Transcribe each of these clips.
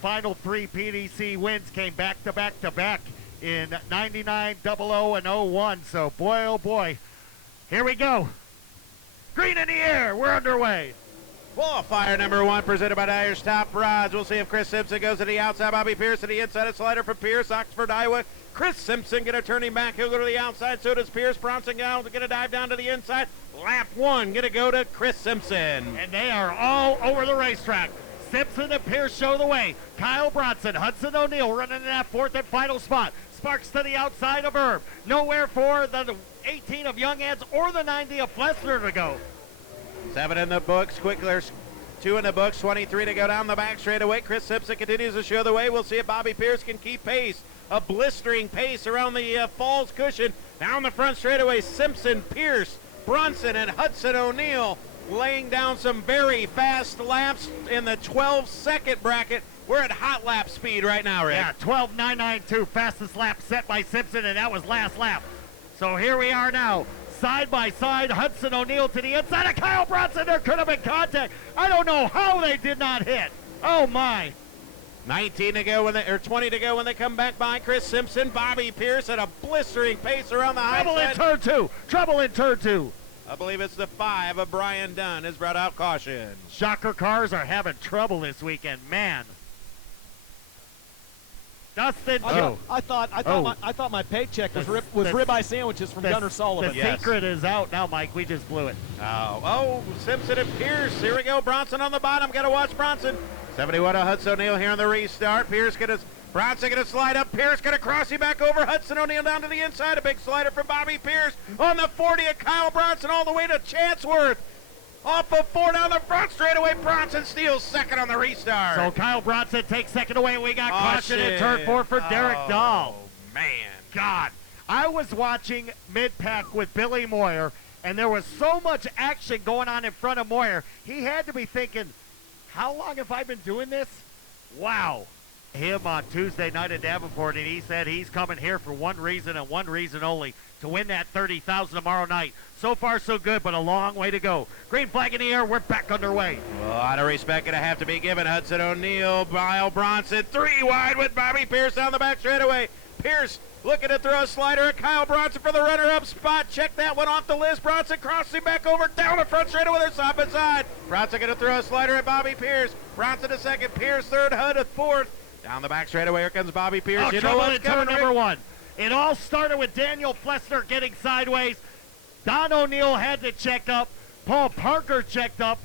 final three PDC wins came back to back to back in 99, 00, and 01. So, boy, oh boy, here we go. Green in the air, we're underway. Qualifier number one presented by Dyer's Top Rods. We'll see if Chris Simpson goes to the outside. Bobby Pierce to the inside. A slider from Pierce, Oxford, Iowa. Chris Simpson going to turn him back. He'll go to the outside. So does Pierce. Bronson going to dive down to the inside. Lap one going to go to Chris Simpson. And they are all over the racetrack. Simpson and Pierce show the way. Kyle Bronson, Hudson O'Neal running in that fourth and final spot. Sparks to the outside of Herb. Nowhere for the 18 of Young Eds or the 90 of Flessner to go. 7 in the books. Quickler's 2 in the books. 23 to go down the back straightaway. Chris Simpson continues to show the way. We'll see if Bobby Pierce can keep pace. A blistering pace around the falls cushion. Down the front straightaway, Simpson, Pierce, Bronson, and Hudson O'Neal laying down some very fast laps in the 12-second bracket. We're at hot lap speed right now, Rick. Yeah, 12.992, fastest lap set by Simpson, and that was last lap. So here we are now, side by side, Hudson O'Neal to the inside of Kyle Bronson. There could have been contact. I don't know how they did not hit. Oh, my. 19 to go or 20 to go when they come back by Chris Simpson. Bobby Pierce at a blistering pace around the high side. Trouble in turn two. Trouble in turn two. I believe it's the 5 of Brian Dunn has brought out caution. Shocker cars are having trouble this weekend, man. Dustin. I thought my paycheck was ribeye sandwiches from Gunnar Sullivan. The secret is out now, Mike. We just blew it. Oh, Simpson and Pierce. Here we go. Bronson on the bottom. Got to watch Bronson. 71 of Hudson O'Neal here on the restart. Bronson going to slide up. Pierce going to cross him back over. Hudson O'Neal down to the inside. A big slider from Bobby Pierce on the 40 of Kyle Bronson all the way to Chancellor. Off of 4 down the front straightaway. Bronson steals second on the restart. So Kyle Bronson takes second away. We got caution in turn 4 for Derek Dahl. Oh, man. God. I was watching mid-pack with Billy Moyer, and there was so much action going on in front of Moyer. He had to be thinking, how long have I been doing this? Wow. Him on Tuesday night at Davenport, and he said he's coming here for one reason and one reason only, to win that $30,000 tomorrow night. So far, so good, but a long way to go. Green flag in the air. We're back underway. A lot of respect going to have to be given. Hudson O'Neal, Kyle Bronson, 3 wide with Bobby Pierce down the back straightaway. Pierce looking to throw a slider at Kyle Bronson for the runner-up spot. Check that one off the list. Bronson crossing back over down the front straightaway. They're side by side. Bronson going to throw a slider at Bobby Pierce. Bronson to second. Pierce third. Hud a fourth. Down the back straightaway. Here comes Bobby Pierce. Oh, trouble in turn number 1. It all started with Daniel Flessner getting sideways. Don O'Neal had to check up. Paul Parker checked up.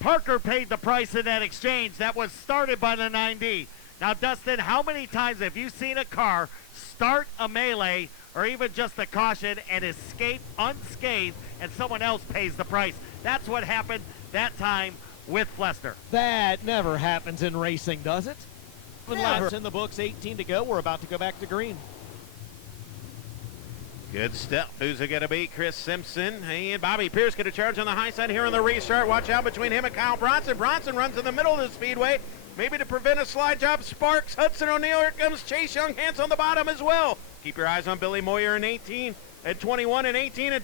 Parker paid the price in that exchange. That was started by the 9D. Now, Dustin, how many times have you seen a car start a melee or even just a caution and escape unscathed and someone else pays the price? That's what happened that time with Flessner. That never happens in racing, does it? Laps in the books, 18 to go. We're about to go back to green. Good stuff. Who's it going to be? Chris Simpson and Bobby Pierce going to charge on the high side here on the restart. Watch out between him and Kyle Bronson. Bronson runs in the middle of the speedway, maybe to prevent a slide job. Sparks, Hudson O'Neal. Here comes Chase Young Hans on the bottom as well. Keep your eyes on Billy Moyer in 18 and 21 and 18 at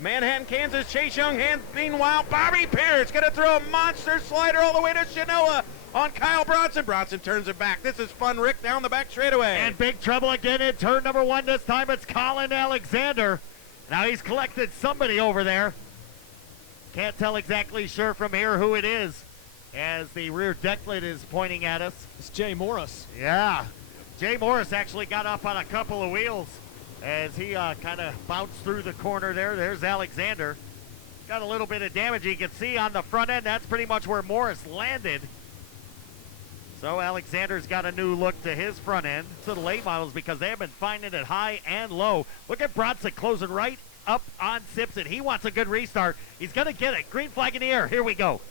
Manhattan, Kansas. Chase Young Hans. Meanwhile, Bobby Pierce going to throw a monster slider all the way to Chenoa on Kyle Bronson. Bronson turns it back. This is fun, Rick, down the back straightaway. And big trouble again in turn number 1. This time it's Colin Alexander. Now he's collected somebody over there. Can't tell exactly sure from here who it is, as the rear decklet is pointing at us. It's Jay Morris. Yeah. Jay Morris actually got up on a couple of wheels as he kind of bounced through the corner there. There's Alexander. Got a little bit of damage. You can see on the front end, that's pretty much where Morris landed. So Alexander's got a new look to his front end, to the late models, because they have been finding it high and low. Look at Bronson closing right up on Simpson. He wants a good restart. He's going to get it. Green flag in the air. Here we go.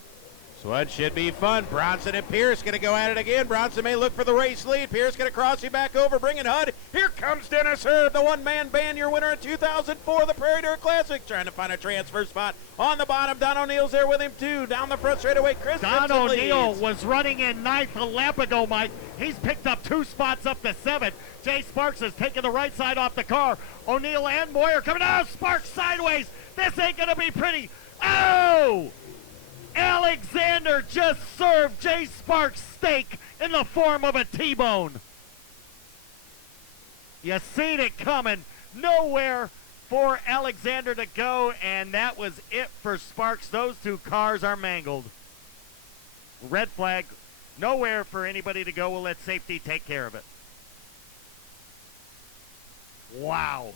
So it should be fun. Bronson and Pierce going to go at it again. Bronson may look for the race lead. Pierce going to cross you back over, bringing Hud. Here comes Dennis Herb, the one-man band, your winner in 2004, the Prairie Dirt Classic. Trying to find a transfer spot on the bottom. Don O'Neal's there with him, too. Down the front straightaway, Chris Don Simpson O'Neal leads. was running in 9th a lap ago, Mike. He's picked up 2 spots up to 7th. Jay Sparks is taking the right side off the car. O'Neal and Moyer coming out. Sparks sideways. This ain't going to be pretty. Oh! Alexander just served Jay Sparks steak in the form of a T-bone. You seen it coming. Nowhere for Alexander to go, and that was it for Sparks. Those two cars are mangled. Red flag. Nowhere for anybody to go. We'll let safety take care of it. Wow.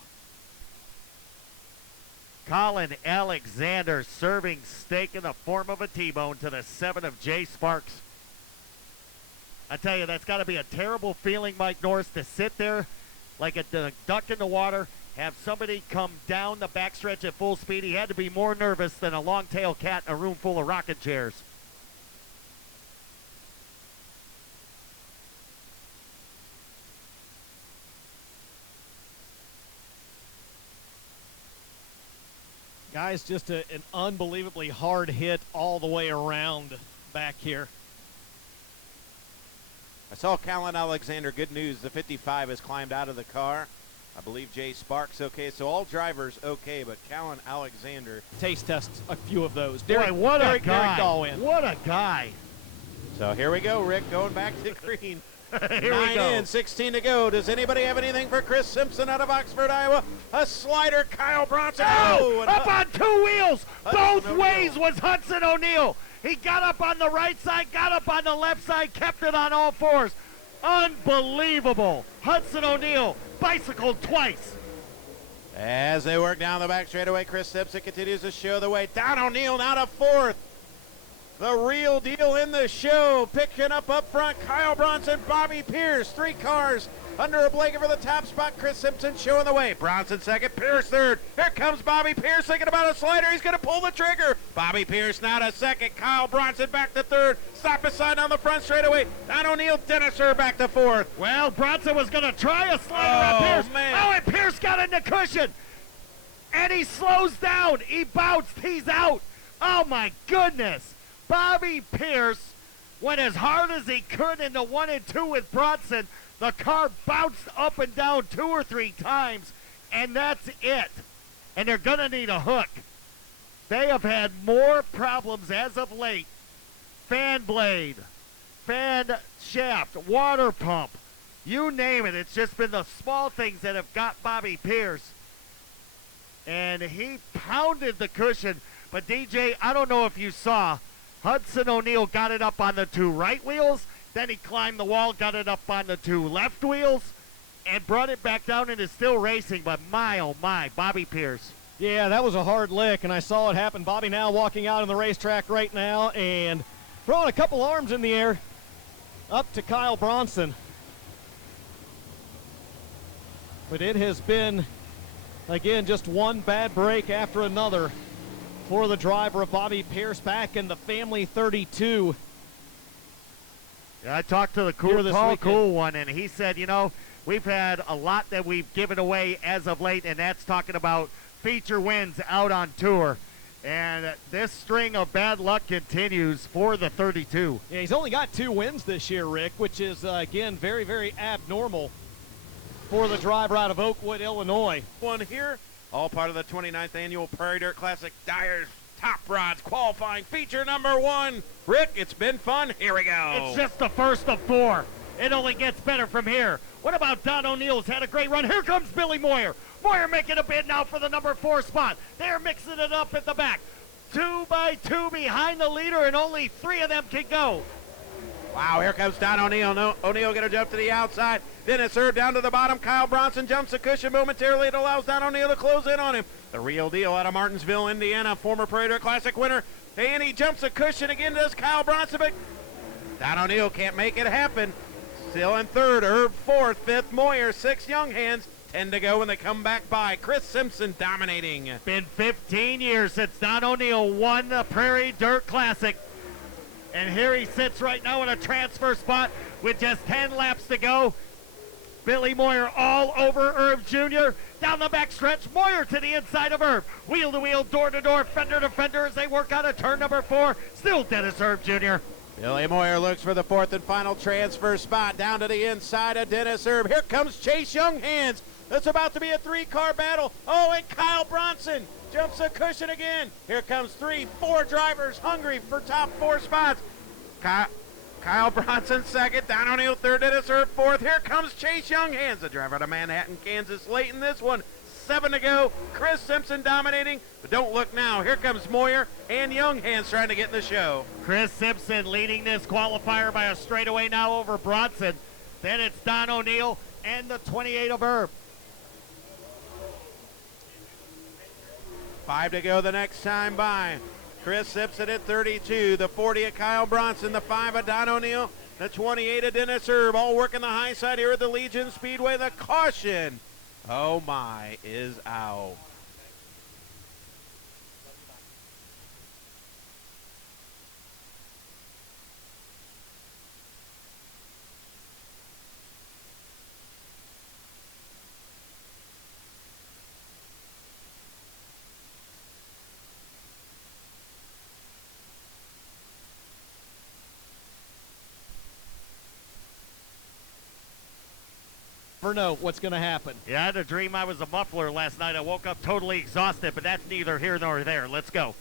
Colin Alexander serving steak in the form of a T-bone to the 7 of Jay Sparks. I tell you, that's got to be a terrible feeling, Mike Norris, to sit there like a duck in the water, have somebody come down the backstretch at full speed. He had to be more nervous than a long-tailed cat in a room full of rocking chairs. Guys, just an unbelievably hard hit all the way around back here. I saw Colin Alexander. Good news, the 55 has climbed out of the car. I believe Jay Sparks okay, so all drivers okay, but Colin Alexander. Taste test a few of those. Boy, what a guy. Dahlwin. What a guy. So here we go, Rick, going back to green. Here 9 we go. in, 16 to go. Does anybody have anything for Chris Simpson out of Oxford, Iowa? A slider, Kyle Bronson. Oh, and up on two wheels. Both O'Neill. ways was Hudson O'Neill. He got up on the right side, got up on the left side, kept it on all fours. Unbelievable. Hudson O'Neill bicycled twice. As they work down the back straightaway, Chris Simpson continues to show the way. Don O'Neill now to 4th. The real deal in the show. Picking up front, Kyle Bronson, Bobby Pierce. 3 cars under a blanket for the top spot. Chris Simpson showing the way. Bronson 2nd, Pierce 3rd. Here comes Bobby Pierce thinking about a slider. He's going to pull the trigger. Bobby Pierce now to 2nd. Kyle Bronson back to 3rd. Stop aside on the front straightaway. Don O'Neill, Denniser back to 4th. Well, Bronson was going to try a slider on Pierce. Man. Oh, and Pierce got in the cushion. And he slows down. He bounced. He's out. Oh, my goodness. Bobby Pierce went as hard as he could into 1 and 2 with Bronson. The car bounced up and down 2 or 3 times, and that's it. And they're going to need a hook. They have had more problems as of late. Fan blade, fan shaft, water pump, you name it. It's just been the small things that have got Bobby Pierce. And he pounded the cushion. But DJ, I don't know if you saw, Hudson O'Neill got it up on the 2 right wheels, then he climbed the wall, got it up on the 2 left wheels, and brought it back down and is still racing. But my, oh my, Bobby Pierce. Yeah, that was a hard lick, and I saw it happen. Bobby now walking out on the racetrack right now and throwing a couple arms in the air up to Kyle Bronson. But it has been, again, just one bad break after another for the driver of Bobby Pierce back in the family 32. Yeah, I talked to the cool one, and he said, you know, we've had a lot that we've given away as of late, and that's talking about feature wins out on tour. And this string of bad luck continues for the 32. Yeah, he's only got 2 wins this year, Rick, which is, again, very, very abnormal for the driver out of Oakwood, Illinois. One here. All part of the 29th annual Prairie Dirt Classic Dyer's Top Rods qualifying feature number 1. Rick, it's been fun. Here we go. It's just the first of 4. It only gets better from here. What about Don O'Neill's had a great run? Here comes Billy Moyer. Moyer making a bid now for the number 4 spot. They're mixing it up at the back. 2 by 2 behind the leader, and only 3 of them can go. Wow, here comes Don O'Neill. No, O'Neill going to jump to the outside. Then it's served down to the bottom. Kyle Bronson jumps the cushion momentarily. It allows Don O'Neill to close in on him. The real deal out of Martinsville, Indiana, former Prairie Dirt Classic winner. And he jumps the cushion again, does Kyle Bronson, but Don O'Neill can't make it happen. Still in 3rd, Herb 4th, 5th, Moyer, 6 Young Hands. 10 to go when they come back by. Chris Simpson dominating. Been 15 years since Don O'Neill won the Prairie Dirt Classic. And here he sits right now in a transfer spot with just 10 laps to go. Billy Moyer all over Herb Jr. Down the back stretch, Moyer to the inside of Herb. Wheel to wheel, door to door, fender to fender as they work out of turn number 4. Still Dennis Herb Jr. Billy Moyer looks for the 4th and final transfer spot down to the inside of Dennis Herb. Here comes Chase Young Hands. It's about to be a 3-car battle. Oh, and Kyle Bronson jumps the cushion again. Here comes 3, 4 drivers hungry for top 4 spots. Kyle Bronson second, Don O'Neill third, Dennis Erb fourth. Here comes Chase Younghands, the driver out of Manhattan, Kansas, late in this one. 7 to go. Chris Simpson dominating, but don't look now. Here comes Moyer and Younghands trying to get in the show. Chris Simpson leading this qualifier by a straightaway now over Bronson. Then it's Don O'Neill and the 28 of Erb. 5 to go the next time by. Chris Simpson at 32, the 40 of Kyle Bronson, the 5 of Don O'Neill, the 28 of Dennis Erb, all working the high side here at the Legion Speedway. The caution, oh my, is out. Never know what's going to happen. Yeah, I had a dream I was a muffler last night. I woke up totally exhausted, but that's neither here nor there. Let's go.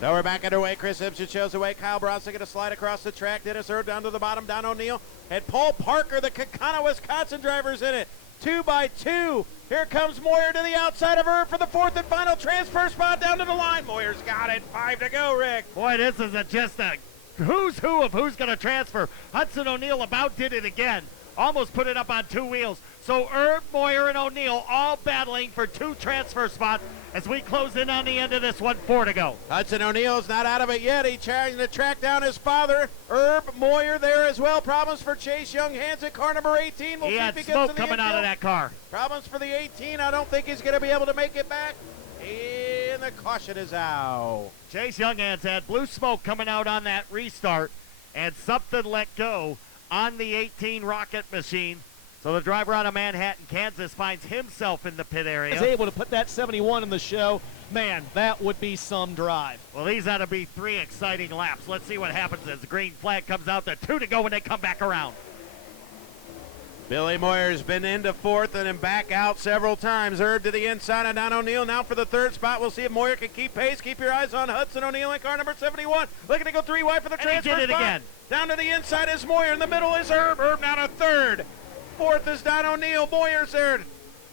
So we're back underway. Chris Simpson shows the way. Kyle Bronson going to slide across the track. Dennis Erb down to the bottom. Don O'Neill and Paul Parker, the Kakana, Wisconsin drivers in it. 2 by 2. Here comes Moyer to the outside of Erb for the 4th and final transfer spot down to the line. Moyer's got it. 5 to go, Rick. Boy, this is just a who's who of who's going to transfer. Hudson O'Neill about did it again. Almost put it up on 2 wheels. So Erb, Moyer, and O'Neill all battling for 2 transfer spots as we close in on the end of this one. 4 to go. Hudson O'Neill's not out of it yet. He's trying to track down his father. Erb, Moyer there as well. Problems for Chase Younghands at car number 18. We'll He see had if he smoke gets to the coming out of infield. that car. Problems for the 18. I don't think he's going to be able to make it back. And the caution is out. Chase Younghands had blue smoke coming out on that restart and something let go on the 18 rocket machine. So the driver out of Manhattan, Kansas finds himself in the pit area. Is able to put that 71 in the show. Man, that would be some drive. Well, these ought to be 3 exciting laps. Let's see what happens as the green flag comes out. The 2 to go when they come back around. Billy Moyer's been into 4th and then back out several times. Erb to the inside of Don O'Neill. Now for the 3rd spot. We'll see if Moyer can keep pace. Keep your eyes on Hudson O'Neill in car number 71. Looking to go 3 wide for the And he transfer did it spot. again. Down to the inside is Moyer. In the middle is Erb. Erb now to 3rd. 4th is Don O'Neill. Moyer's there.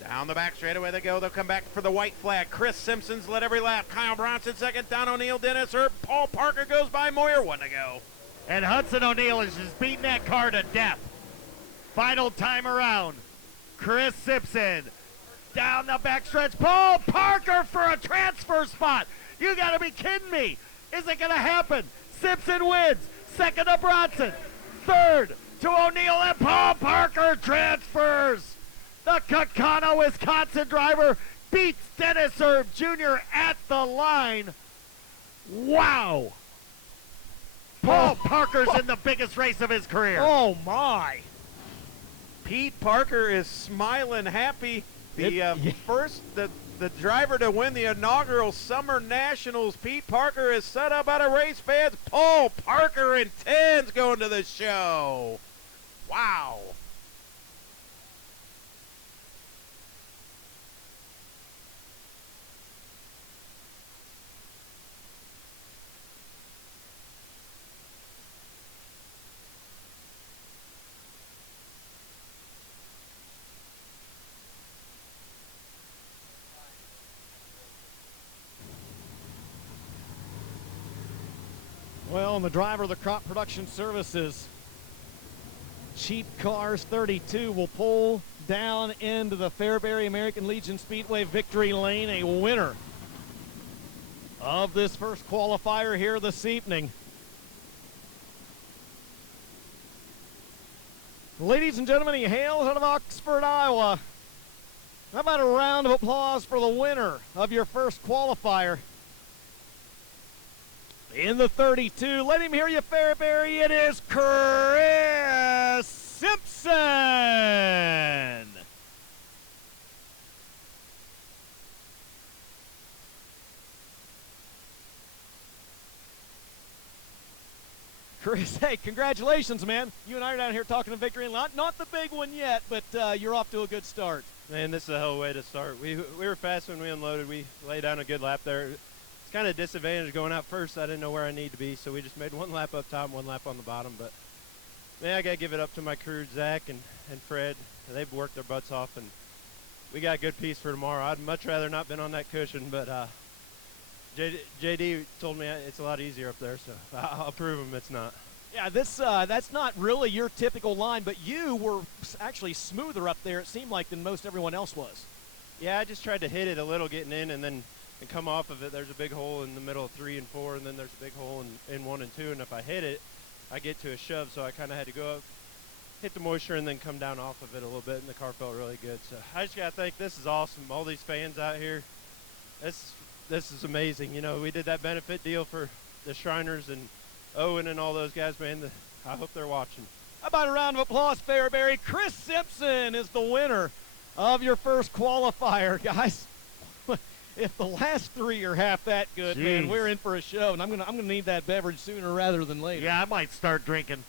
Down the back straightaway they go. They'll come back for the white flag. Chris Simpson's led every lap. Kyle Bronson second. Don O'Neill, Dennis Erb. Paul Parker goes by. Moyer 1 to go. And Hudson O'Neill is just beating that car to death. Final time around. Chris Simpson down the backstretch. Paul Parker for a transfer spot. You got to be kidding me. Is it going to happen? Simpson wins. Second to Bronson. Third to O'Neill, and Paul Parker transfers. The Kakana, Wisconsin driver beats Dennis Erb Jr. at the line. Wow. Paul Parker's in the biggest race of his career. Oh, my. Pete Parker is smiling happy. The driver to win the inaugural Summer Nationals, Pete Parker, is set up out of race fans. Paul Parker in 10s going to the show. Wow. Well, and the driver of the Crop Production Services, Cheap Cars 32, will pull down into the Fairbury American Legion Speedway victory lane, a winner of this first qualifier here this evening. Ladies and gentlemen, he hails out of Oxford, Iowa. How about a round of applause for the winner of your first qualifier? In the 32, let him hear you, Fairbury. It is Chris Simpson. Chris, hey, congratulations, man. You and I are down here talking to victory, and not the big one yet, but you're off to a good start. Man, this is a hell of a way to start. We were fast when we unloaded. We laid down a good lap there. It's kind of a disadvantage going out first. I didn't know where I need to be, so we just made one lap up top and one lap on the bottom. But, man, I got to give it up to my crew, Zach and Fred. They've worked their butts off, and we got a good piece for tomorrow. I'd much rather not been on that cushion, but JD told me it's a lot easier up there, so I'll prove him it's not. Yeah, that's not really your typical line, but you were actually smoother up there, it seemed like, than most everyone else was. Yeah, I just tried to hit it a little getting in and then come off of it. There's a big hole in the middle of 3 and 4, and then there's a big hole in 1 and 2, and if I hit it, I get to a shove, so I kind of had to go up, hit the moisture, and then come down off of it a little bit, and the car felt really good. So I just got to think this is awesome. All these fans out here, this is amazing. You know, we did that benefit deal for the Shriners and Owen and all those guys, man. I hope they're watching. How about a round of applause, Fairbury? Chris Simpson is the winner of your first qualifier, guys. If the last 3 are half that good, man, we're in for a show, and I'm gonna need that beverage sooner rather than later. Yeah, I might start drinking.